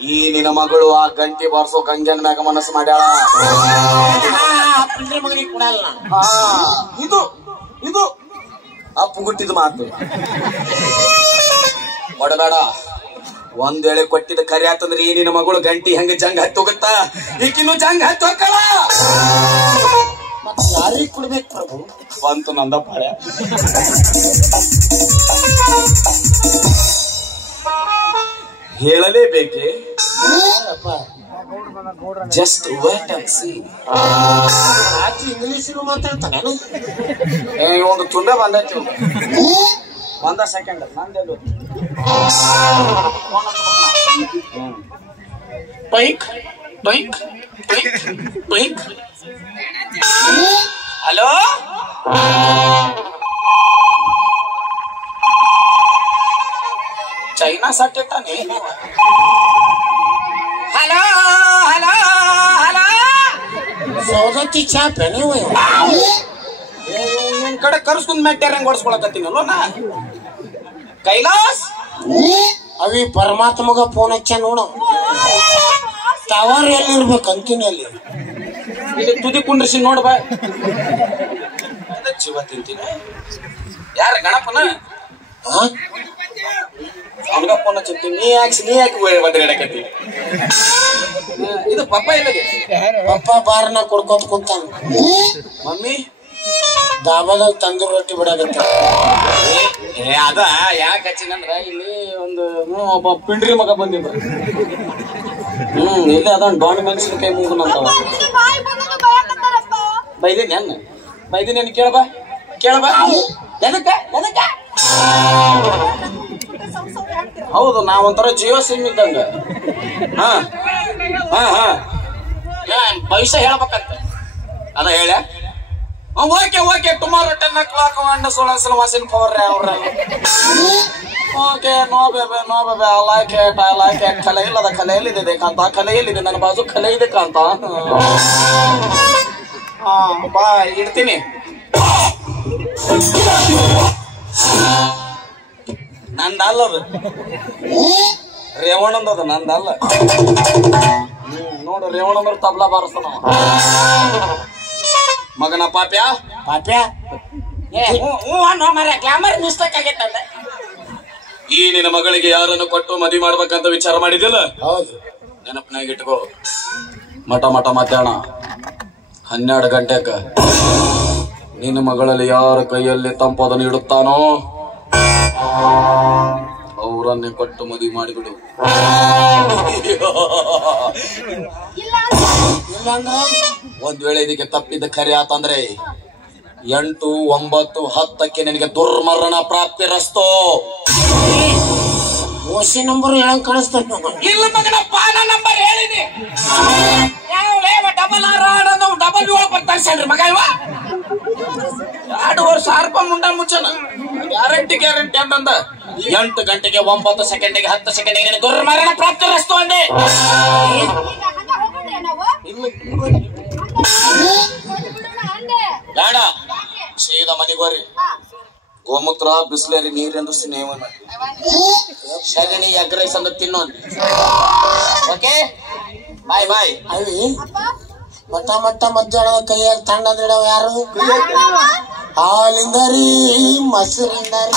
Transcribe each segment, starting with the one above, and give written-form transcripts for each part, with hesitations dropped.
ಈ ನಿನ್ನ ಮಗಳು ಆ ಗಂಟಿ ಬಾರ್ಸೋ ಗಂಗೆನ್ ಮ್ಯಾಗ ಮನಸ್ಸು ಮಾಡ್ಯಾಳ. ಇದು ಇದು ಅಪ್ಪು ಗುಟ್ಟಿದ ಮಾತು ಕೊಡಬೇಡ. ಒಂದ್ ವೇಳೆ ಕೊಟ್ಟಿದ್ದ ಕರಿ ಆತಂದ್ರೆ ಈ ನಿನ್ನ ಮಗಳು ಗಂಟಿ ಹೆಂಗ ಜಂಗ್ ಹತ್ತಿ ಹೋಗುತ್ತಾ, ಈಕಿನ್ನು ಜಂಗ್ ಹತ್ತಿ ಹೋಗಲ್ಲ. ಯಾರಿಗೆ ಕೊಡ್ಬೇಕು ಪ್ರಭು? ಬಂತು ನಂದ ಪಾಳ್ಯ. ಹೇಳಲೇಬೇಕೆ? Just wait and see. English ಮಾತಾಡ್ತಾನೆ. ಒಂದು ತುಂಡ ಬಂದೈತಿ, ಒಂದ ಸೆಕೆಂಡ್ ನಂದೇನು bike bike bike bike. Hello, ಚೈನಾ ಸಟ್ಟಿಟ್ಟಾನೆ. ಹಲೋ ಹಲೋ ಹಲೋ, ಸೌದತ್ತಿ ಚಾಪೇನೆ ನಿನ್ ಕಡೆ ಕರ್ಸ್ಕೊಂಡ್ ಮೆಟ್ಟಾರ ಹೆಂಗ್ ಓಡಿಸ್ಕೊಳಕತ್ತೀನಲ್ಲೋ ನಾ. ಕೈಲಾಸ್ ಅವಿ ಪರಮಾತ್ಮಗ ಫೋನ್ ಹಚ್ಚ ನೋಡು. ಟವರ್ ಎಲ್ಲಿರ್ಬೇಕು ಅಂತಿನಲ್ಲಿ. ಇಲ್ಲಿ ತುದಿ ಕುಂಡ್ರಿಸಿ ನೋಡ್ ಬಾ. ಜೀವ ತಿಂತೀನಿ. ಯಾರ ಗಣಪನ ಅವನಿಗ ಫೋನ್ ಹಚ್ಚಿ ನೀ ಯಾಕೆ ಒದರಾಡಕತ್ತಿ? ಇದು ಪಪ್ಪ ಇಲ್ಲದೆ ಪಪ್ಪ ಬಾರನ ಕೊಡ್ಕೊತ ಕುಂತಾನ. ಮಮ್ಮಿ ದಾಬಾದಾಗ ತಂದೂರ್ ರೊಟ್ಟಿ ಬಿಡಾಕತ್ತ. ಅದ ಯಾಕೆ ಹಚ್ಚಿನಂದ್ರ ಇಲ್ಲಿ ಒಂದು ಒಬ್ಬ ಪಿಂಡ್ರಿ ಮಗ ಬಂದಿದ್ರು. ಇಲ್ಲಿ ಅದೊಂದು ಡಾನ್ ಮೆಣಸಿನಕಾಯಿ ಮೂಗನಂತವ. ಬೈದಿನಿ ಅನ್ನ ಬೈದಿನಿ ಕೇಳಬಾ ಕೇಳಬಾ. ಎದಕ್ಕ ಎದಕ್ಕ? ಹೌದು, ನಾವೊಂಥರ ಜಿಯೋ ಸಿಮ್ ಇದ್ದಂಗ. ಹಾ ಹಾ ಹಾ ಭವಿಷ್ಯ ಹೇಳ್ಬೇಕಂತ ಅದ ಹೇಳ. ಓಕೆ ಓಕೆ, ಟುಮಾರೋ 10 o'clock ವಾಸಿನ ಪವರ್ ಅವ್ರ. Okay, no baby no baby, I like it. ಕಲೆ ಇಲ್ಲದ ಕಲೆ ಎಲ್ಲಿದೆ ಕಾಂತ? ಕಲೆ ಎಲ್ಲಿದೆ? ನನ್ನ ಬಾಜು ಕಲೆ ಇದೆ ಕಾಂತ. ಹಾ ಬಾ, ಇಡ್ತೀನಿ. ನಂದಲ್ಲದು ರೇವಣ್ಣಂದದು, ನಂದಲ್ಲ. ನೋಡು, ರೇವಣ್ಣಂದ್ರ ತಬ್ಲಾ ಬಾರಿಸ್ತಾನ ಮಗನ. ಪಾಪ್ಯ ಪಾಪ್ಯ ಗ್ಲಾಮರ್ ಮಿಸ್ಟೇಕ್ ಆಗೈತಲ್ಲ. ಈ ನಿನ್ನ ಮಗಳಿಗೆ ಯಾರನ್ನು ಕೊಟ್ಟು ಮದುವೆ ಮಾಡ್ಬೇಕಂತ ವಿಚಾರ ಮಾಡಿದಿಲ್ಲ? ಹೌದು, ನೆನಪಿನಾಗ ಇಟ್ಕೋ. ಮಠ ಮಧ್ಯಾಹ್ನ 12 ಗಂಟೆಕ ನಿನ್ನ ಮಗಳಲ್ಲಿ ಯಾರ ಕೈಯಲ್ಲಿ ತಂಪದನ್ನು ಇಡುತ್ತಾನೋ ಅವರನ್ನೇ ಕೊಟ್ಟು ಮದುವೆ ಮಾಡಿಬಿಡು. ಒಂದ್ ವೇಳೆ ಇದಕ್ಕೆ ತಪ್ಪಿದ್ದ ಖರೆ ಆತಂದ್ರೆ 8, 9, 10ಕ್ಕೆ ನಿನಗೆ ದುರ್ಮರಣ ಪ್ರಾಪ್ತಿ ರಸ್ತೋ. ಓಸಿ ನಂಬರ್ ಹೇಳಂಗ್ ಕಾಣಿಸ್ತಾನ. ಇಲ್ಲ ಮಗನ, ಪಾನ ನಂಬರ್ ಹೇಳಿನಿ. ಡಬಲ್ ಬರ್ತಾನೆ ಮಗ. ಇವ 2 ವರ್ಷ ಮುಂಡ ಮುಚ್ಚನ. ಗ್ಯಾರಂಟಿ ಅಂತಂದ 8 ಗಂಟೆಗೆ 9 ಸೆಕೆಂಡಿಗೆ 10 ಸೆಕೆಂಡಿಗೆ ದುರ್ಮರಣ ಪ್ರಾಪ್ತಿ ರಸ್ತು ಅಂದೆ. ಬೇಡ, ಸೀದಾ ಮನೆಗೋರಿ. ಗೋಮೂತ್ರ ಬಿಸಿಲೇರಿ ನೀರೆಂದು ಸ್ನೇಹನ ಸಗಣಿ ಎಗ್ ರೈಸ್ ಅಂತ ತಿನ್ನೋ. ಓಕೆ, ಬಾಯ್ ಬಾಯ್. ಅವಿ ಮಟ್ಟ ಮಧ್ಯಾಹ್ನದ ಕೈಯಾಗ ತಣ್ಣದಿಡವ ಯಾರು? ಹಾಲಿಂದರಿ ಮೊಸರಿಂದರಿ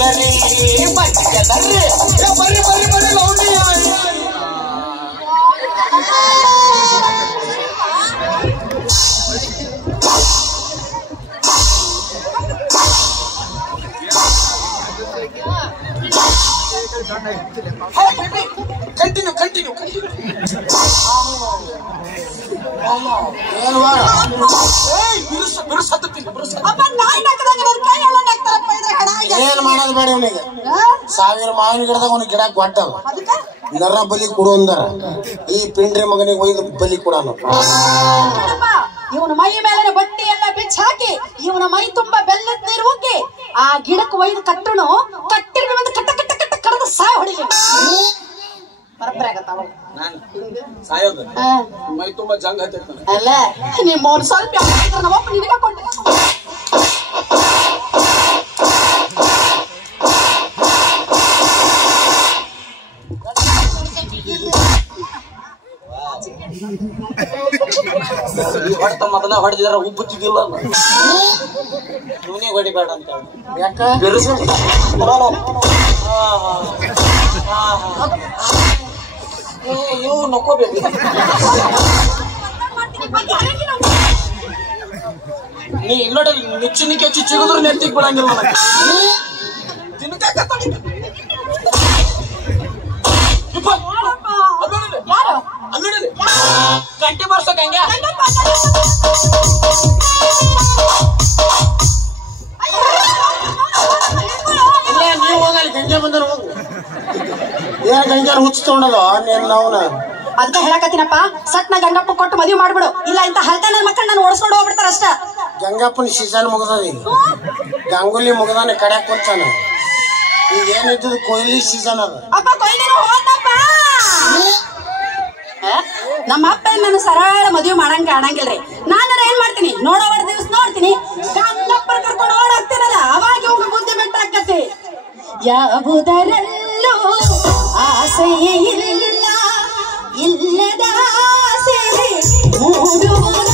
ಬರ್ರಿ ಕಂಟಿನ್ಯೂ. ಏನ್ ಮಾಡೋದು ಬೇಡ ಅವನಿಗೆ. 1000 ಮಾವಿನ ಗಿಡದಾಗ ಅವ್ನಿಗೆ ಗಿಡ ಕೊಟ್ಟದ ನರ ಬಲಿ ಕೊಡು ಅಂದಾರ. ಈ ಪಿಂಡ್ರಿ ಮಗನಿಗೆ ಒಯ್ದು ಬಲಿ ಕೊಡೋಣ. ಇವನ ಮೈ ಮೇಲೆ ಬಟ್ಟೆ ಎಲ್ಲ ಬಿಚ್ಚ ಹಾಕಿ ಇವನ ಮೈ ತುಂಬಾ ಬೆಲ್ಲದ ನೀರು ಹೋಗಿ ಆ ಗಿಡಕ್ಕೆ ಒಯ್ದು ಕಟ್ಟಣು. ಕಟ್ಟಿರ್ಬೇಕು ಕಟ್ಟ ಕಟ್ಟ ಕಟ್ಟ ಕಡದ ಸಾಯ ಹೊಡಿಗೆ ಬರಬ್ಬರ ಆಗತ್ತ. ಸಾಯೋದು ಮೈ ತುಂಬಾ ಜಂಗ್ ಹತ್ತಿರ್ತಾನೆ. ಅಲ್ಲ ನಿಮ್ಮ ಅವ್ನು ಸ್ವಲ್ಪ ನಮ್ಮಪ್ಪ ನಿನಗ ಕೊಟ್ಟೆ. ಹೊಡ್ತ ಮೊದಲ ಹೊಡೆದಿದ್ರ ಉಬ್ಬುತ್ತಿದ್ದಿಲ್ಲ ಇವನೇ ಹೊಡಿಬೇಡ ಅಂತ ಯಾಕ ಇವು ನಕ್ಕೋಬೇಕು ನೀ ನೋಡಿ ನುಚ್ಚುನಿಕೆ ಚುಚ್ಚಿಗಿದ್ರು ನೆತ್ತಿಗೆ ಬಿಡಂಗಿಲ್ಲ ಗಂಟೆ ಬರ್ಸಕ್ ಹಂಗೆ ಇಲ್ಲ ನೀವು ಹೋಗಲ್ಲ ಗಂಗೆ ಬಂದ್ರೆ ಹೋಗು ಏನ್ ಗಂಗೆ ಹುಚ್ಚ ತಗೊಂಡದ ನೀನ್ ನಾವ್ನ ಅದಕ್ಕೆ ಹೇಳಕತ್ತೀನಪ್ಪ ಸಟ್ನ ಗಂಗಪ್ಪ ಕೊಟ್ಟು ಮದುವೆ ಮಾಡ್ಬಿಡು ಇಲ್ಲ ಇಂತ ಹಲ್ತ ನನ್ನ ಮಕ್ಕಳು ನಾನು ಓಡಿಸ್ಕೊಂಡು ಹೋಗ್ಬಿಡ್ತಾರ ಅಷ್ಟ ಗಂಗಪ್ಪನ ಸೀಸನ್ ಮುಗ್ದದಿ ಗಂಗುಲಿ ಮುಗ್ದಾನೆ ಕಡ್ಯಾಕ್ ಕುಂತಾನ ಈಗ ಏನಿದ್ದು ಕೊಹ್ಲಿ ಸೀಸನ್ ಅದ ಅಪ್ಪ ಕೊಯ್ಲಿನ ಹೋದಪ್ಪ ನಮ್ಮ ಅಪ್ಪ ನಾನು ಸರಳ ಮದುವೆ ಮಾಡಂಗಿಲ್ರಿ ನಾನು ಏನ್ ಮಾಡ್ತೀನಿ ನೋಡೋವರ ದಿವಸ ನೋಡ್ತೀನಿ ಗಂಗಪ್ಪ ಕರ್ಕೊಂಡು ಓಡಾಕ್ತೀನಲ್ಲ ಅವಾಗ ಇವಾಗ ಬುದ್ಧಿ ಬೆಟ್ಟಾಕತಿ ಯಾವುದರಲ್ಲೂ ಆಸೆಯೇ ಇಲ್ಲ ಇಲ್ಲದ ಆಸೆ ಮೂಡುವುದ